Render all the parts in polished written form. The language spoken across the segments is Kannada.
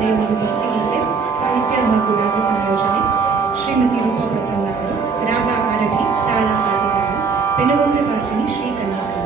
ಕಥೆ ಒಂದು ಭಕ್ತಿಗೀತೆ, ಸಾಹಿತ್ಯ ಹಾಗೂ ರಾಗ ಸಂಯೋಜನೆ ಶ್ರೀಮತಿ ರೂಪಾ ಪ್ರಸನ್ನ ಅವರು, ರಾಗ ಆರಭಿ, ತಾಳ ಆದಿತಾಳ, ಪೆನುಗೊಂಡ ವಾಸಿನಿ ಶ್ರೀ ಕನ್ಯಾಕುಮಾರಿ.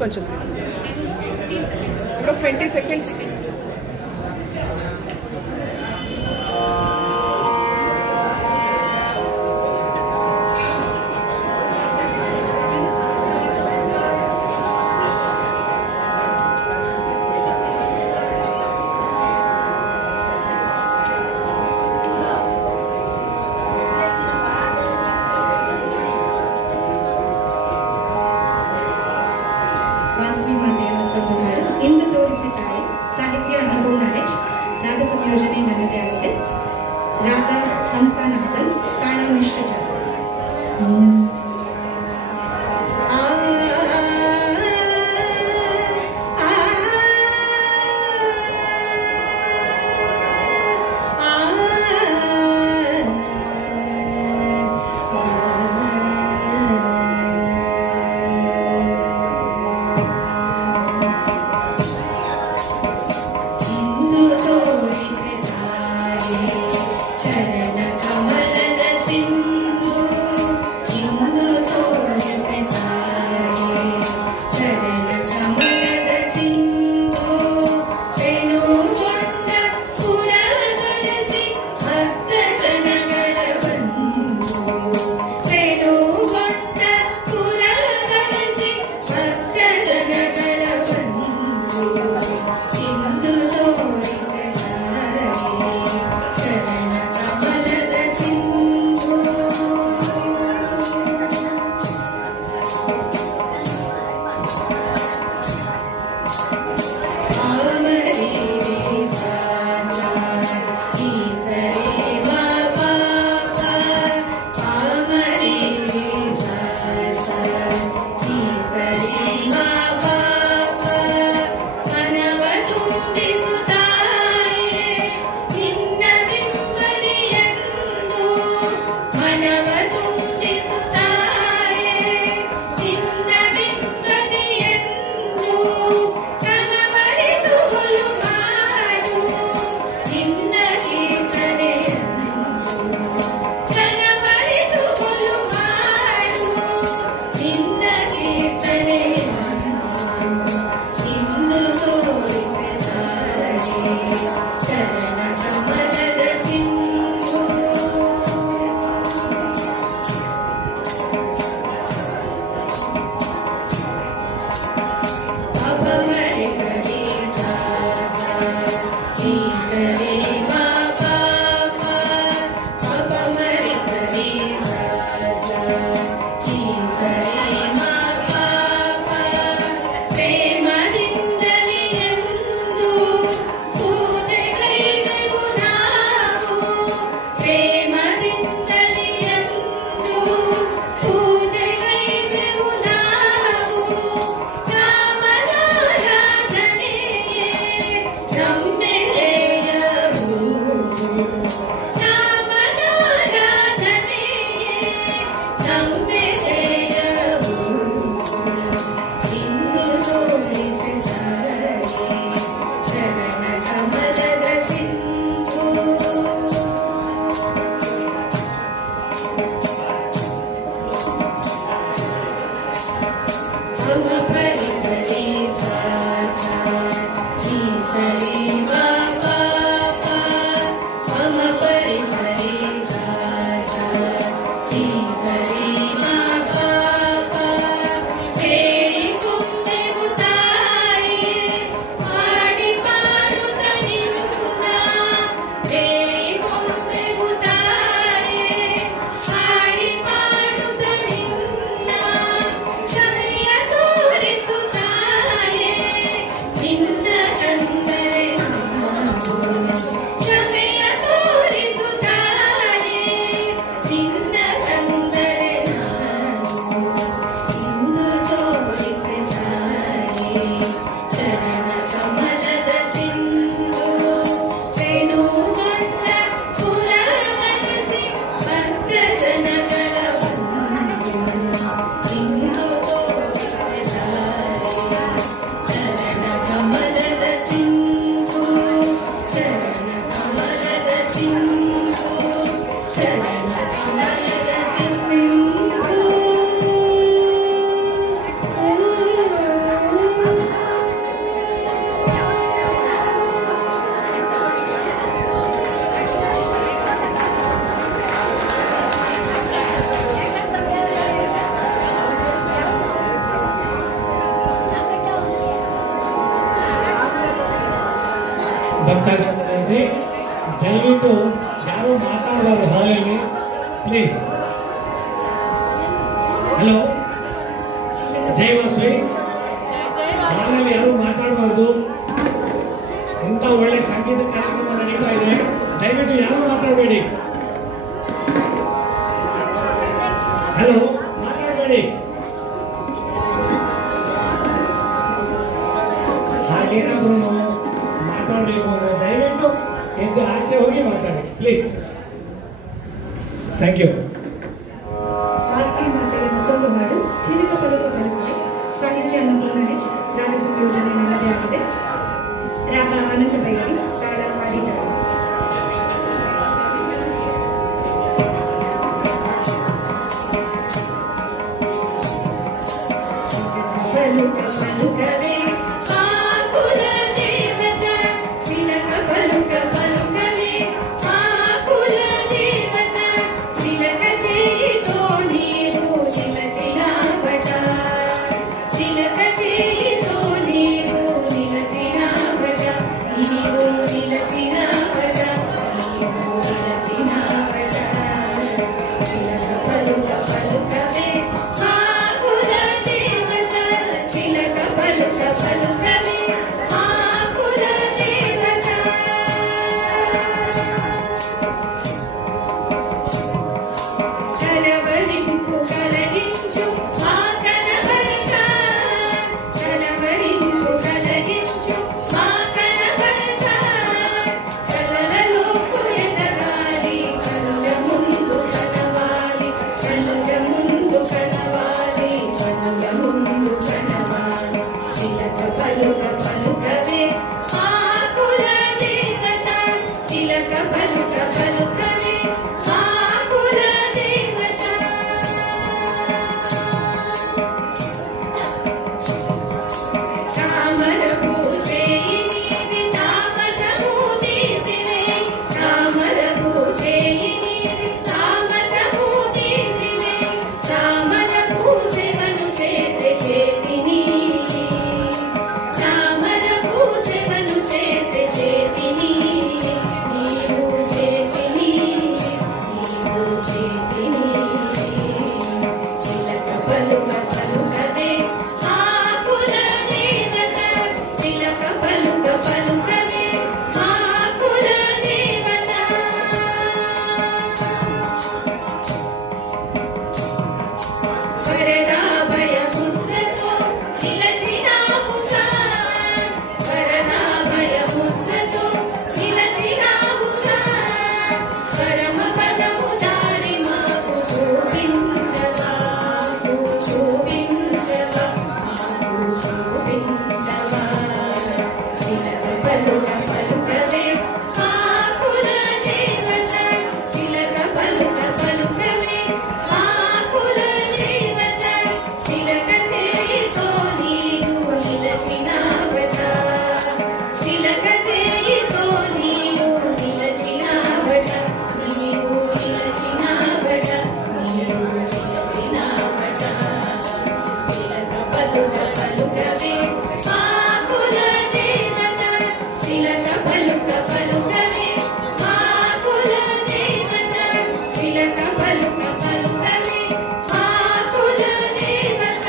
కొంచెం ఇప్పుడు 20 seconds. ವಾಸವಿ ಮಾತೆಯ ಮತ್ತೊಂದು ಹಾಡು ಇಂದು ತೋರಿಸಿ ತಾಳೆ. ಸಾಹಿತ್ಯ ಅನ್ನಪೂರ್ಣ ಎಚ್. ರಾಗ ಸಂಯೋಜನೆ ನನ್ನದೇ ಆಗಿದೆ. ರಾಗ ಹಂಸನಾದಂ, ತಾಳ ಮಿಶ್ರ ಜಾತಿ. ಚರಣ ಕಮಲದ ಸಿಂಧು ಪ್ಲೀಸ್. ಹಲೋ, ಜೈ ವಾಸವಿ. ಹಾಲಲ್ಲಿ ಯಾರು ಮಾತಾಡಬಾರ್ದು. ಎಂತ ಒಳ್ಳೆ ಸಂಗೀತ ಕಾರ್ಯಕ್ರಮ ನಡೀತಾ ಇದೆ. ದಯವಿಟ್ಟು ಯಾರು ಮಾತಾಡಬೇಡಿ. ಹಲೋ, ಮಾತಾಡಬೇಡಿ. ಹಾಗೇನಾದ್ರೂ ಮಾತಾಡಬೇಕು ಅಂದ್ರೆ ದಯವಿಟ್ಟು ಎದ್ದು ಆಚೆ ಹೋಗಿ ಮಾತಾಡಿ ಪ್ಲೀಸ್. Thank you. ವಾಸವಿ ಮಾತೆಯ ಮತ್ತೊಂದು ಹಾಡು ಚಿಲಿಕ ಪಲಕ ಪಲುಕೆ. ಸಾಹಿತ್ಯ ಅನ್ನಪೂರ್ಣ ಹೆಚ್. ರಾಗ ಸಂಯೋಜನೆ ನನ್ನದೇ ಆಗಿದೆ. ರಾಗ ಅನಂತ ಭೈರವಿ. ತಾಳ ಆದಿತಾಳ. ಪಲುಕ ಪಲುಕವೇ ಆಕುಲ ದೇವತ. ಚಿಲಕ ಪಲುಕ ಪಲುಕವೇ ಆಕುಲ ದೇವತ. ಚಿಲಕ ಚೇಯಿತೋ ನೀರು ನಿಲಚಿನ ಬಟ. ಚಿಲಕ ಚೇಯಿತೋ ನೀರು ನಿಲಚಿನ ಬಟ. ನೀರು ನಿಲಚಿನ ಬಟ. ನೀರು ನಿಲಚಿನ ಬಟ. ಚಿಲಕ ಪಲುಕ ಪಲುಕವೇ ಆಕುಲ ದೇವತ. ಚಿಲಕ ಪಲುಕ ಪಲುಕವೇ ಆಕುಲ ದೇವತ. ಕಲವರಿಂಪು ಕಲಗಿಂಚು ಮಾಕನ ಭರತ. ಕಲವರಿಂಪು ಕಲಗಿಂಚು ಮಾಕನ ಭರತ. ಕಲಲೋಕು ಎದಗಾಲಿ ಕಲ್ಲ ಮುಂದು ಕನವಾಲಿ. ಕಲ್ಲ ಮುಂದು ಕನವಾಲಿ. ಕಲ್ಲ ಮುಂದು ಕನವಾಲಿ. ಚಿಲಕ ಪಲುಕ ಪಲುಕವೇ ಆಕುಲ ದೇವತ. ಚಿಲಕ ಪಲುಕ ಪಲುಕವೇ ಆಕುಲ ದೇವತ. ತಾಮರ ಪೂಜೆಯಿನಿದೆ ತಾಮಸ ಮೂಡಿಸಿವೆ. ತಾಮರ ಪೂಜೆಯಿನಿದೆ ತಾಮಸ ಮೂಡಿಸಿವೆ. ತಾಮರ ಪೂಜೆವನ್ನು చేసే చేతిని. ತಾಮರ ಪೂಜೆವನ್ನು చేసే చేతిని. నీవు చేతిని. నీవు చేతిని. చిలక పలుక పలుకవే ఆకుల దేవత. చిలక పలుక పలుకవే ఆకుల దేవత. వరదాభయ పుత్రతో నిలచినావుగా. వరదాభయ పుత్రతో నిలచినావుగా. పరమ పదము దారి మాకు చూపించవా. చూపించవా. మాకు చూపించవా. చిలక పలుక పలుకవే ఆకుల దేవత. చిలక పలుక పలుకవే ఆకుల దేవత. చిలక చేయితో నీరు నిలచిన బట. చిలక చేయితో నీరు నిలచిన బట. నీరు నిలచిన బట. నీరు నిలచిన బట. చిలక పలుక పలుకవే ఆకుల దేవత. చిలక పలుక పలుకవే ఆకుల దేవత. చిలక పలుక పలుకవే ఆకుల దేవత.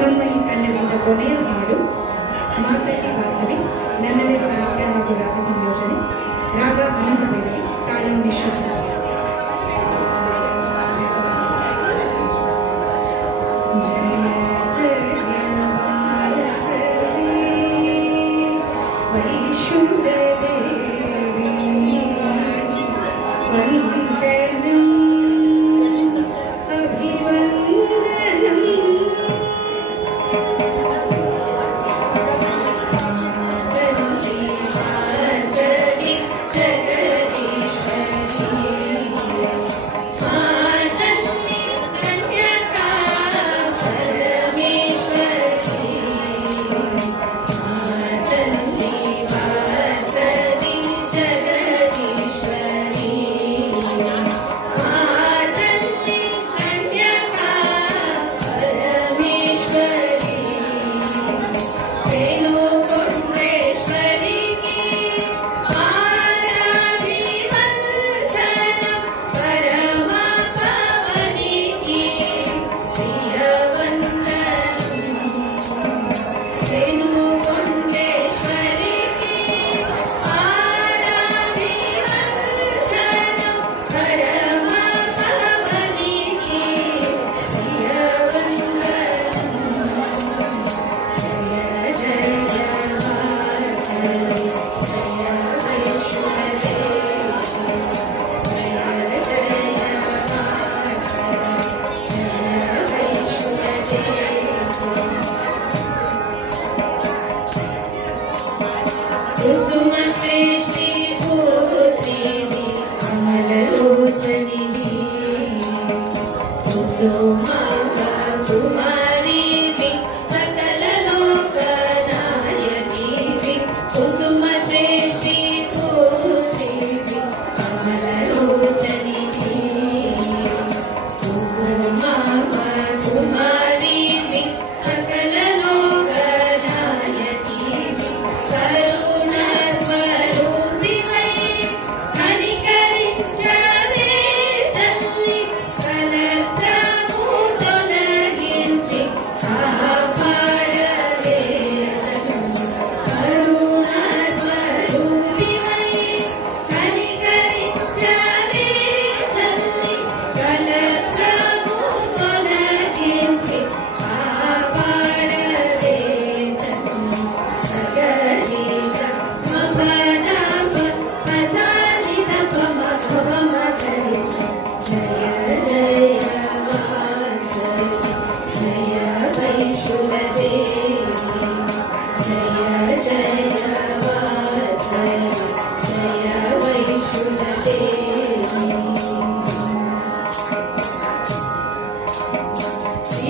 ನಮ್ಮ ಈ ತಂಡದಿಂದ ಕೊನೆಯ ಹಾಡು ಮಾತೃಕೆ ವಾಸವಿ. ನನ್ನದೇ ಸಾಹಿತ್ಯ ಹಾಗೂ ರಾಗ ಸಂಯೋಜನೆ. ರಾಗ ಅನಂತ ಭೈರವಿ. ತಾಳ ವಿಶ್ವಜಿತ್. ಜಯ ಜಯ ವಾಸವಿ ವೈಶುದೇವಿ ವಂದನಂ ಅಭಿವಂದನಂ. ವಾಸವಿ ಜಗದೀಶ್ವರಿ. ಮಾತಲ್ಲಿ ಕನ್ಯಕಾ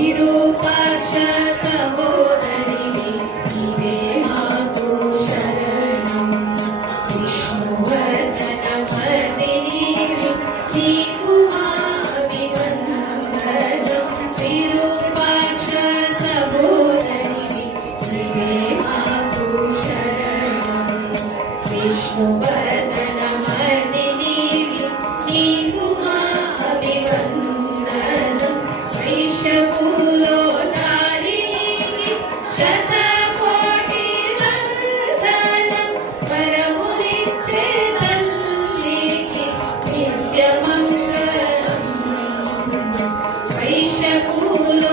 विरूपाक्ष सहोदरिवे दिवे मातु शरणं विष्णुवर्धन मर्दिनी नीकुमाभिवन्दनं विरूपाक्ष सहोदरिवे दिवे मातु शरणं विष्णुवर्धन मर्दिनी नीकुमाभिवन्दनं वैश्यकुलोद्धारिणी शतकोटिवन्दनं परमुदिच्छेदल्लिके नित्यमङ्गलम् वैश्यकुलो